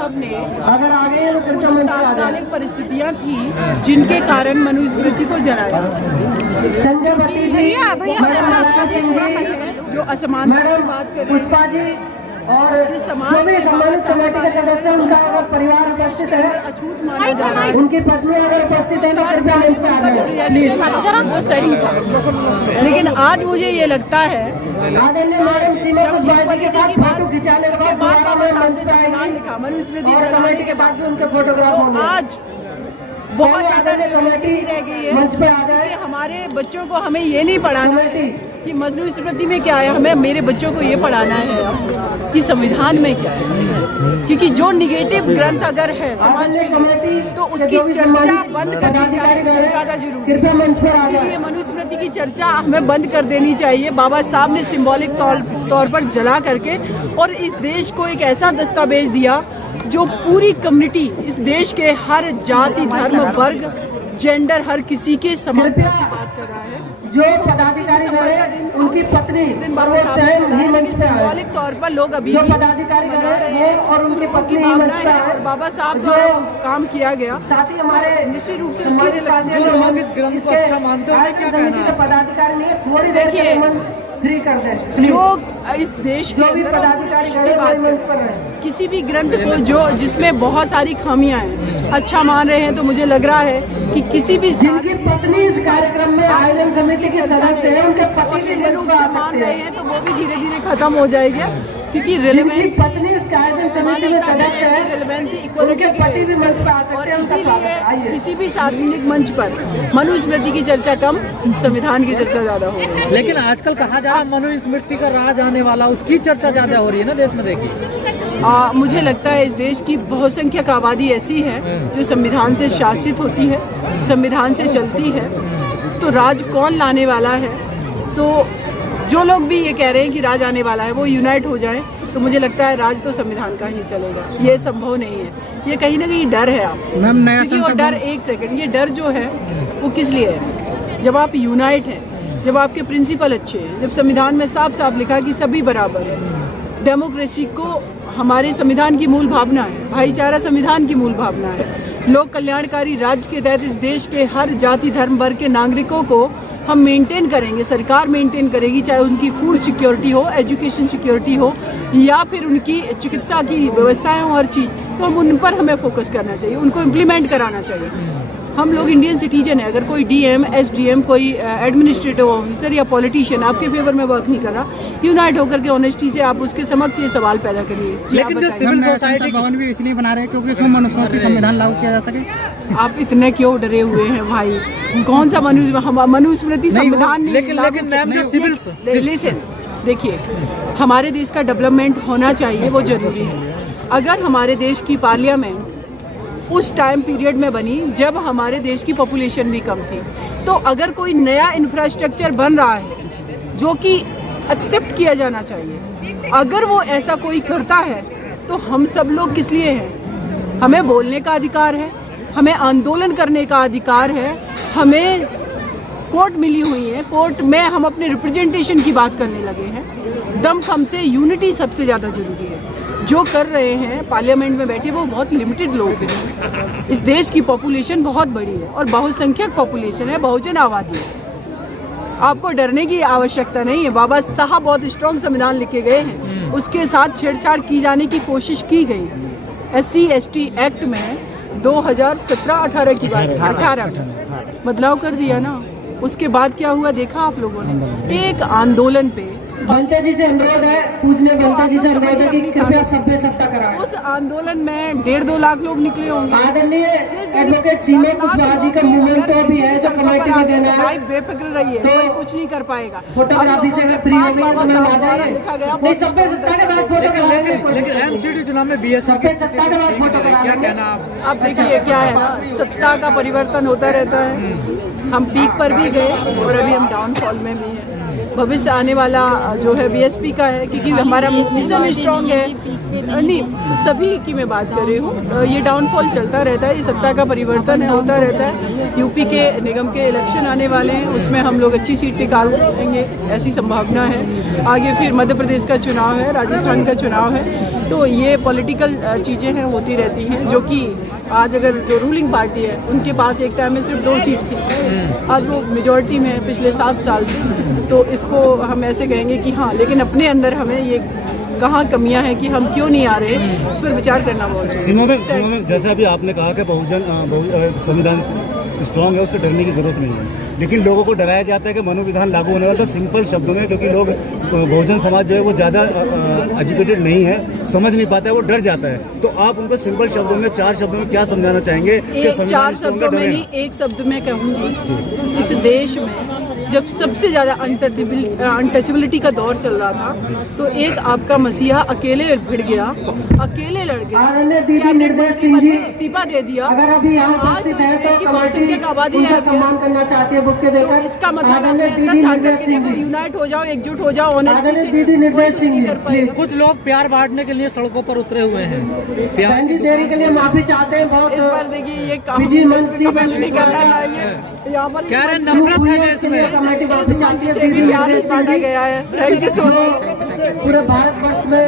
साहब ने अगर आगे कुछ तात्कालिक परिस्थितियाँ थी जिनके कारण मनुस्मृति को जलाया। संजय भट्टी जी, जो असमानता की बात कर रहे पुष्पा जी और जो भी सम्मानित कमेटी के सदस्य उनका अगर परिवार उपस्थित है, अछूत माना जा रहा है, उनकी पत्नी अगर उपस्थित है तो कृपया मंच पे आ जाए। वो सही था। लेकिन आज मुझे ये लगता है आदरणीय मैडम सीमा पुष्पा जी के साथ फोटो खिंचाने के बाद दोबारा में मंच पे आएंगे मनुस्मृति और कमेटी के साथ भी उनके फोटोग्राफ होंगे। आज बहुत ज्यादा कमेटी रह गई है मंच पे आ जाए। कि हमारे बच्चों को हमें ये नहीं पढ़ाना है कि मनुस्मृति में क्या है, हमें मेरे बच्चों को ये पढ़ाना है कि संविधान में क्या है। क्योंकि जो निगेटिव ग्रंथ अगर है समाज के तो उसकी चर्चा बंद करनी चाहिए, ज्यादा जरूरी है। इसलिए मनुस्मृति की चर्चा हमें बंद कर देनी चाहिए। बाबा साहब ने सिंबॉलिक तौर पर जला करके और इस देश को एक ऐसा दस्तावेज दिया जो पूरी कम्युनिटी, इस देश के हर जाति धर्म वर्ग जेंडर हर किसी के समान बात कर रहा है। जो पदाधिकारी गए उनकी पत्नी ही मंच पे आए। मौलिक तौर पर लोग अभी जो पदाधिकारी गए और उनकी पत्नी ही मंच पे आए। बाबा साहब जो काम किया गया, साथ ही हमारे निश्चित रूप से इस ग्रंथ को अच्छा मानते हैं, क्या कहना है? पदाधिकारी नहीं है, थोड़ी देर के मंच फ्री कर दें। जो इस देश के भी पदाधिकारी की बात कर किसी भी ग्रंथ को जो जिसमें बहुत सारी खामियां हैं अच्छा मान रहे हैं, तो मुझे लग रहा है कि किसी भी जिनकी पत्नी इस कार्यक्रम में आयोजन समिति के सदस्य हैं, उनके पति भी मान रहे हैं तो वो भी धीरे धीरे खत्म हो जाएगा। क्योंकि रिलेवेंस पत्नी इस आयोजन समिति में सदस्य है, रिलेवेंस इक्वलिटी के पति भी मंच पर आ सकते हैं। इसीलिए किसी भी सार्वजनिक मंच पर मनुस्मृति की चर्चा कम, संविधान की चर्चा ज्यादा हो। लेकिन आजकल कहा जा रहा है मनुस्मृति का राज आने वाला, उसकी चर्चा ज्यादा हो रही है ना देश में। देखिए मुझे लगता है इस देश की बहुसंख्यक आबादी ऐसी है जो संविधान से शासित होती है, संविधान से चलती है। तो राज कौन लाने वाला है? तो जो लोग भी ये कह रहे हैं कि राज आने वाला है वो यूनाइट हो जाएं, तो मुझे लगता है राज तो संविधान का ही चलेगा। ये संभव नहीं है, ये कहीं ना कहीं डर है आप क्योंकि वो डर, एक सेकंड, ये डर जो है वो किस लिए है? जब आप यूनाइट हैं, जब आपके प्रिंसिपल अच्छे हैं, जब संविधान में साफ साफ लिखा कि सभी बराबर है, डेमोक्रेसी को हमारे संविधान की मूल भावना है, भाईचारा संविधान की मूल भावना है, लोक कल्याणकारी राज्य के तहत इस देश के हर जाति धर्म वर्ग के नागरिकों को हम मेंटेन करेंगे, सरकार मेंटेन करेगी, चाहे उनकी फूड सिक्योरिटी हो, एजुकेशन सिक्योरिटी हो या फिर उनकी चिकित्सा की व्यवस्थाएं हो, हर चीज़, तो हम उन पर हमें फोकस करना चाहिए, उनको इम्प्लीमेंट कराना चाहिए। हम लोग इंडियन सिटीजन है, अगर कोई डीएम, एसडीएम, कोई एडमिनिस्ट्रेटिव ऑफिसर या पॉलिटिशियन आपके फेवर में वर्क नहीं कर रहा, यूनाइट होकर के ऑनेस्टी से आप उसके समक्ष ये सवाल पैदा करिए। लेकिन जो सिविल सोसाइटी भवन भी इसलिए बना रहे हैं क्योंकि इसमें मनुस्मृति संविधान लागू किया जा सके। आप इतने क्यों डरे हुए हैं भाई? कौन सा मनुस्मृति संविधान नहीं? लिसन, देखिए, हमारे देश का डेवलपमेंट होना चाहिए, वो जरूरी है। अगर हमारे देश की पार्लियामेंट उस टाइम पीरियड में बनी जब हमारे देश की पॉपुलेशन भी कम थी, तो अगर कोई नया इंफ्रास्ट्रक्चर बन रहा है जो कि एक्सेप्ट किया जाना चाहिए, अगर वो ऐसा कोई करता है तो हम सब लोग किस लिए हैं? हमें बोलने का अधिकार है, हमें आंदोलन करने का अधिकार है, हमें कोर्ट मिली हुई है, कोर्ट में हम अपने रिप्रेजेंटेशन की बात करने लगे हैं। दमखम से यूनिटी सबसे ज़्यादा जरूरी है। जो कर रहे हैं पार्लियामेंट में बैठे वो बहुत लिमिटेड लोग हैं। इस देश की पॉपुलेशन बहुत बड़ी है और बहुसंख्यक पॉपुलेशन है, बहुजन आबादी है। आपको डरने की आवश्यकता नहीं है। बाबा साहब बहुत स्ट्रॉन्ग संविधान लिखे गए हैं, उसके साथ छेड़छाड़ की जाने की कोशिश की गई। SC/ST एक्ट में 2017-18 की बात, 18 बदलाव कर दिया ना। उसके बाद क्या हुआ देखा आप लोगों ने? एक आंदोलन पे बंते जी से अनुरोध है, पूजने बंते जी से अनुरोध है कि कृपया सभ्य सत्ता कराएं। उस आंदोलन में 1.5-2 लाख लोग निकले होंगे। आदरणीय एडवोकेट सीमा कुशवाहा जी का मूवमेंटो भी है जो कमेटी में देना है। बेफिक्र रहिए, कोई कुछ नहीं कर पाएगा। फोटोग्राफी से फ्री हो गई तो मैं आ जाइए। नहीं, सभ्य सत्ता के बाद फोटो कराएंगे। लेकिन एमसीडी चुनाव में बीएसपी सभ्य सत्ता के बाद फोटो कराएंगे। क्या कहना आप देखिए क्या है ना, सत्ता का परिवर्तन होता रहता है। हम पीक पर भी गए और अभी हम डाउनफॉल में भी हैं। भविष्य आने वाला जो है बीएसपी का है, क्योंकि हमारा मिशन स्ट्रॉन्ग है। नहीं, सभी की मैं बात कर रही हूँ। ये डाउनफॉल चलता रहता है, ये सत्ता का परिवर्तन है, होता रहता है। यूपी के निगम के इलेक्शन आने वाले हैं, उसमें हम लोग अच्छी सीट निकाल देंगे, ऐसी संभावना है। आगे फिर मध्य प्रदेश का चुनाव है, राजस्थान का चुनाव है। तो ये पॉलिटिकल चीज़ें हैं, होती रहती हैं, जो कि आज अगर जो रूलिंग पार्टी है उनके पास एक टाइम में सिर्फ 2 सीट थी, आज वो मेजॉरिटी में है पिछले 7 साल से। तो इसको हम ऐसे कहेंगे कि हाँ, लेकिन अपने अंदर हमें ये कहाँ कमियां हैं कि हम क्यों नहीं आ रहे, उस पर विचार करना बहुत सीमा में जैसे अभी आपने कहा कि संविधान स्ट्रॉन्ग है, उससे डरने की जरूरत नहीं है, लेकिन लोगों को डराया जाता है कि मनोविधान लागू होने वाला, तो सिंपल शब्दों में, क्योंकि लोग बहुजन समाज जो है वो ज़्यादा एजुकेटेड नहीं है, समझ नहीं पाता है, वो डर जाता है। तो आप उनको सिंपल शब्दों में, 4 शब्दों में क्या समझाना चाहेंगे कि 4 शब्दों में नहीं, एक शब्द में कहूँगी, इस देश में जब सबसे ज़्यादा अनटचेबिलिटी का दौर चल रहा था, तो एक आपका मसीहा अकेले भिड़ गया, अकेले लड़ गया, दीदी निर्देश सिंह जी इस्तीफा दे दिया। अगर अभी यहाँ उपस्थित है तो कमेटी उनका सम्मान करना चाहती है बुक के देकर। इसका मतलब यूनाइट हो जाओ, एकजुट हो जाओ। दीदी निर्देश सिंह जी, कुछ लोग प्यार बांटने के लिए सड़कों पर उतरे हुए हैं। बहन जी देरी के लिए माफी चाहते हैं बहुत। इस बार देखिए ये निजी मंच थी, नहीं करना चाहिए, यहाँ पर क्या है, नफरत है इसमें। कमेटी माफी चाहती है, से भी प्यार बांटा गया है। Thank you so much. पूरे भारतवर्ष में